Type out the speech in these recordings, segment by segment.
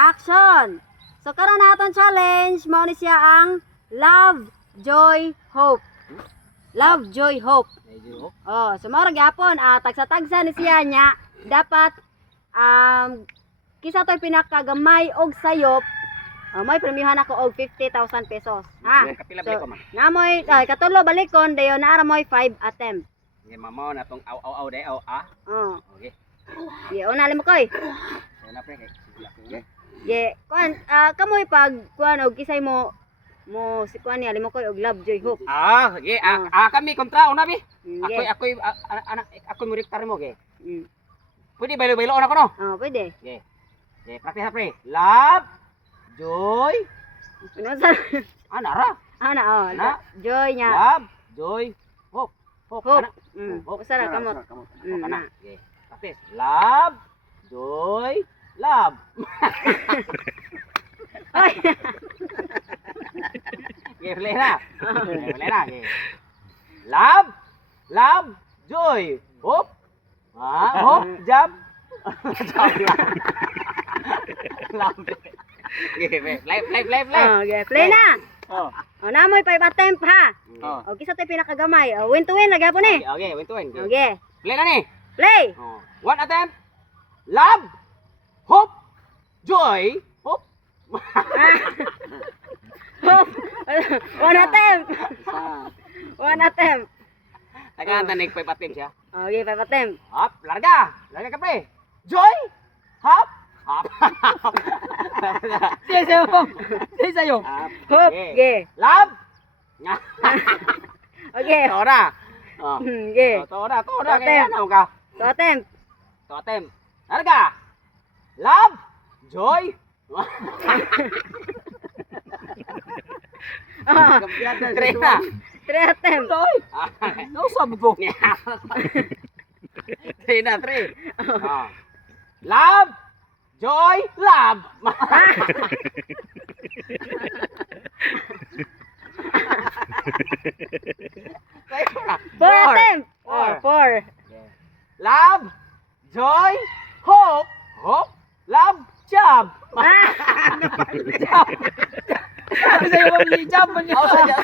Action! So karon naton challenge mao ni siya ang love, joy, hope. Love, joy, hope. Oh, so mao ra gyapon tagsa-tagsa ni siya nya dapat kisa toy pinakagamay og sayop. May premiuhan ako og 50,000 pesos. Ha? Kapila So, balik ko man. namoy katulo balikon dayon naara moy 5 attempt. Nga mamaw na tong aw day aw Oh. Okay. Ye, una limo koy. So na pre kay sige ako. Ye, kuan kamoy pag kuan og kisay mo si kuan ni limo koy og love, joy, hope. Sige. Kami kontra una bi. Ye. Ako mo rektar mo ge. Mm. Pwede baylo na ko no. Oh, pwede. Okay. Okay, practice na pre. Love, joy, Ano sa nara. ana oh, Ana? joy nya. Love, joy, hope. Hope. Ana. Hope. Usara kamot. Ana. Okay. Practice. Love, joy, love. Oy. Okay, play na. Okay, play na. Okay. Love, joy, hope. Hope, jump. Jump lang. Love. Okay, play. Oh, okay, play na. Oh. Oh, namoy 5 attempt ha. Oh. O kisa tay pinakagamay. Win to win na gyapon ni. Okay, win to win. Okay. Play na ni. Play. Oh. One attempt. Love, hope, joy, hope. Hope. One attempt. One attempt. Tagaan tanig 5 attempt siya. Okay, 5 attempt. Hop, larga ka pre. Joy, hop, hop. Sige sa'yo. Hope. Okay. Love. Okay. Tora. Oh. Okay. Tora. Attempt. Kaya na ka. So attempt. Totem. Larga. Love, joy. Tre na. 3 attempt. Ay, nausap ko. Tre na, tre. Oh. Love, joy, love. Four attempt. Four. 4. Love, joy, hope, love, job. Sa'yo kami jam man niya. Sa na.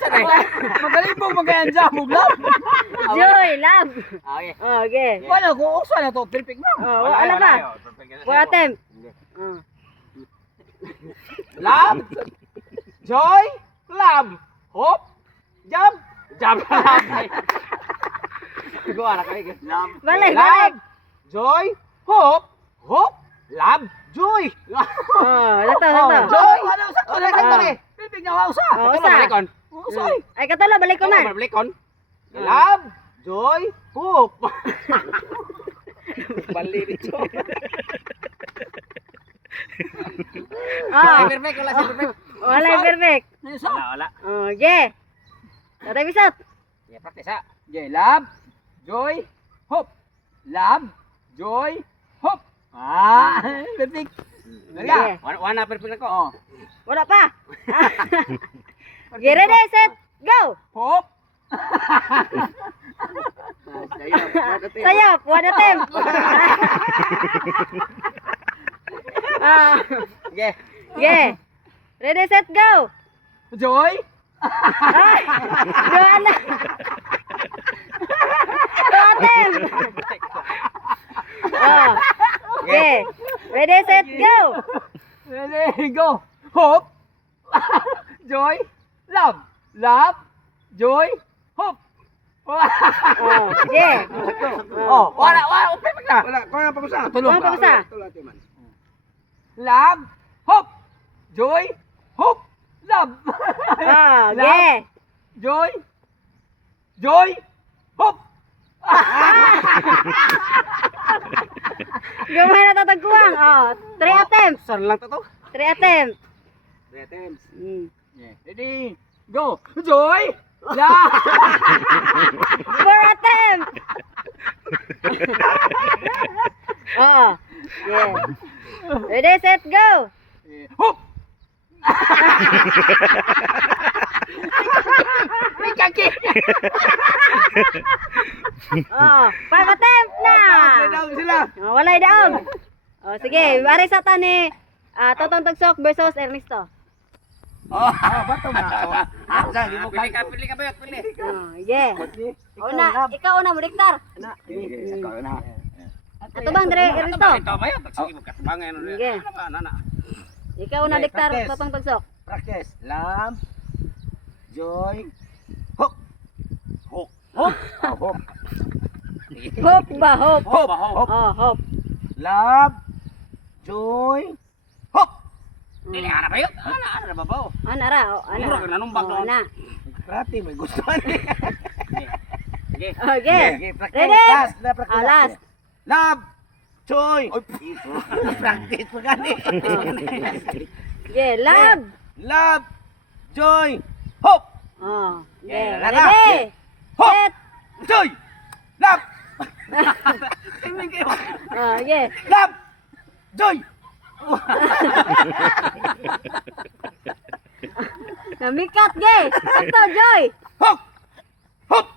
Magaling pong magayan jam mo lang. Joy, love. Okay. Okay. Wala ko usa na to, perfect na. Oh, ano pa? 4 attempt. Oh. Love, joy, love, hope, job, job. Gua na kay. Balik. Love, joy, hope, love, joy. Oh, lato. Joy. Ano sa ko na Sakto ni. perfect na wa usa. Oh, Ito usa. balikon. Usa. Ay, katulo, balik ko man. Balikon. Love, joy, hope. Bali dito. Oh, Perfect wala siya perfect. wala yung perfect. Usa. Wala. Okay. Tatay bisat. Yeah, practice ha. Okay, love, joy, hope. Love, joy, hope. Perfect. Okay. One na perfect ako. Oh. Wala pa. Okay, ready, set, go. Hope. Sayop, 1 attempt. Okay. Okay. Ready, set, go. Joy. Ay, doon na. 2 attempt. Oh. Okay. Ready, set, go. Ready, go. Hope. Joy. Love. Love. Joy. Hope. Oh, okay. Oh, wala perfect na. Wala, kung nga pa sa. Tulog Kuha pa ka. usa. Love. Hope. Joy. Hope. Love. Oh, okay. Joy. Joy. Hope. Gamay na tatagkuwang. Oh, 3 attempts. Saan lang to? 3 attempts. Attempts. Ready. Go. Joy. Love. 4 attempts. Oh, yeah. Ready, set, go. Hope. May kaki. Oh, 5 attempt na. Down sila. Oh, walay daog. Oh, sige, bari sa tani Totong Tagsok versus Ernesto. Oh, bato na. Asa, di mo Pili ka, Bayot, pili. Yeah. Ikaw una mo, Diktar. Ikaw na. Ato bang dire Ernesto? Ito, Bayot. Sige, magkatabangan. Sige. Nana. Ikaw una, Okay, Diktar. practice. Totong Tagsok. Practice. Love, joy, hope. Hope. Hope. Hope. Hope ba? Hope. Hope. Hope. Oh, hope. Love, joy, hope. Dili, ana, Bayot. Ana, babaw. Ana ra, ana. Mura ka nanumbag, no? Ana. Prati, may gustuhan. Sige. Okay. Practice. Ready? Last. Na practice. Last. Love, joy. Practice pa gani. Okay, love. Love, joy, hope. Oh. Okay. Yeah, Ready? Hope. Set. Joy, love, Oh, okay. love, joy. Namikat, gay. Sakto, Joy. Hope, hope,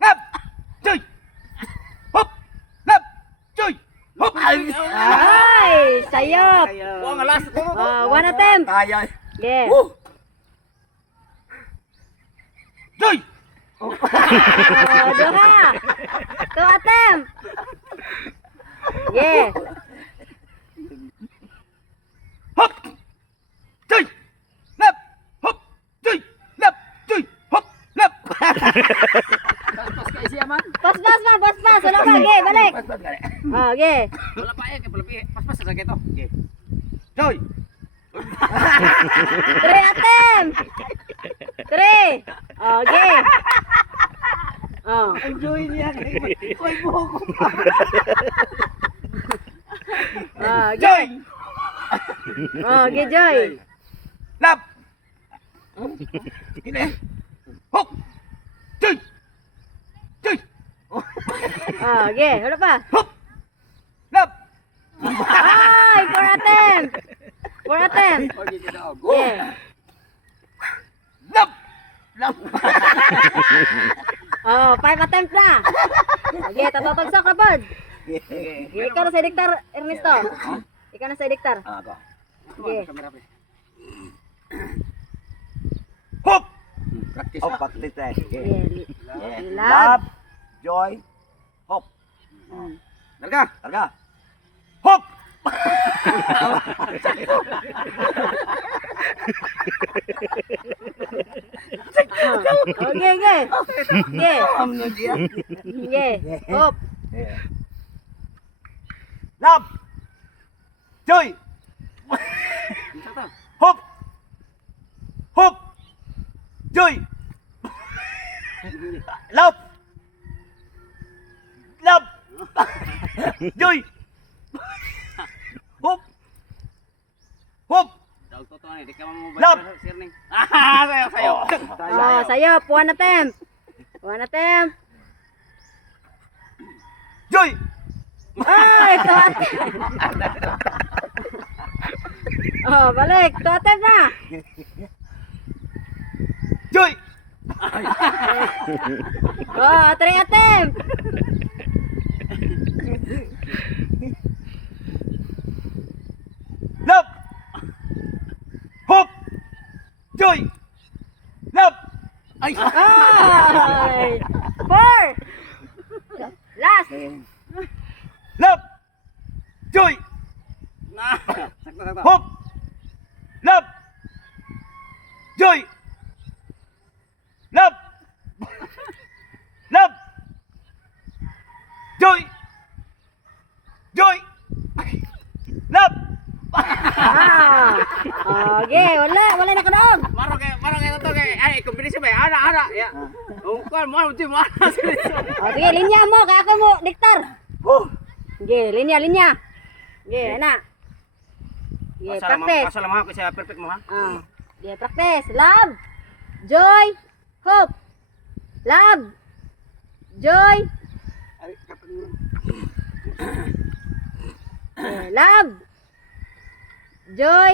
love, joy, hope, love, joy, hope. Ay, sayop. Oh, nga last. One attempt. Kaya. Okay. Joy. Duha. Two attempt. Yeah. Hop! Joy! Lap! Hop! Joy! Lap! Joy! Hop! Lap! Tapos kay siya man. Pas-pas man, pas-pas. Wala pa, okay, balik. Okay. Wala pa eh, kay pas-pas sa sakit to. Joy! Three attempt. Three. Okay. Oh. Enjoy niya kay koy buhok ko. Okay. Joy! Okay, Joy. Lap! Kine! Hop! Joy! Joy! Okay, wala pa. Hop! Lap! Ay, four attempt. Four attempt. Yeah. Lap! Lap! Oh, five attempt na. Okay, tatotagsak na pod. Ikaw na sa Diktar, Ernesto. Ikaw na sa Diktar. Ako. Okay. Hop! Practice. Oh, practice eh. Yeah. Love. Love, joy, hope. Larga. Targa. Hop! Okay, okay. Okay. Okay. Hop. Love, joy, hope, hope, joy, love, love, joy, hope, hope, Daog to ni, di ka mo Love. sir ning. Ah, sayo. Oh, sayo. One attempt. One attempt. joy, Ay, two attempt. Oh, balik. Two attempt na. joy, Oh, three attempt. love, hope, joy, love, Ay. Ay. Four. Last. love, joy, Na. Sakto. hope, love, joy, love, love, joy, joy, love. Okay, wala na kadaog. Maro kay to kay ay kombinasyon ba? Ana. Ya. Ungkon mo di mo. Oh, sige, linya mo, kaya ako mo, Diktar. Sige, linya. Sige, ana. Sige, practice. Asal mo ko siya perfect mo ha. Sige, practice. Love, joy, hope. Love, joy. Love, joy,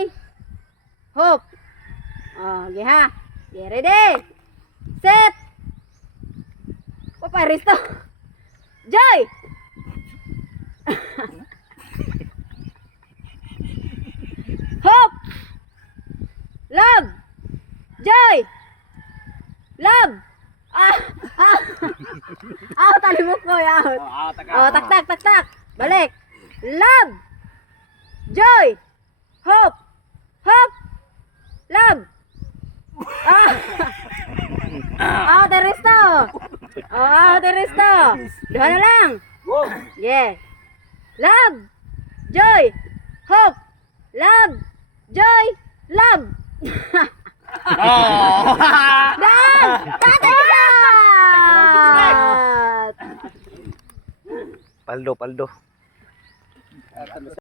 hope. Oh, okay ha. Okay, ready? Set. Papa Risto. Joy. Love. Joy. Love. Out, talimok ko, out. Oh, tak. Balik. Love. Joy. Hope. Hope. Love. Out, the resto. Out, the resto. Duha na lang. Yeah. Love. Joy. Hope. Love. Joy. Love. Dan! Tatay ka! Paldo.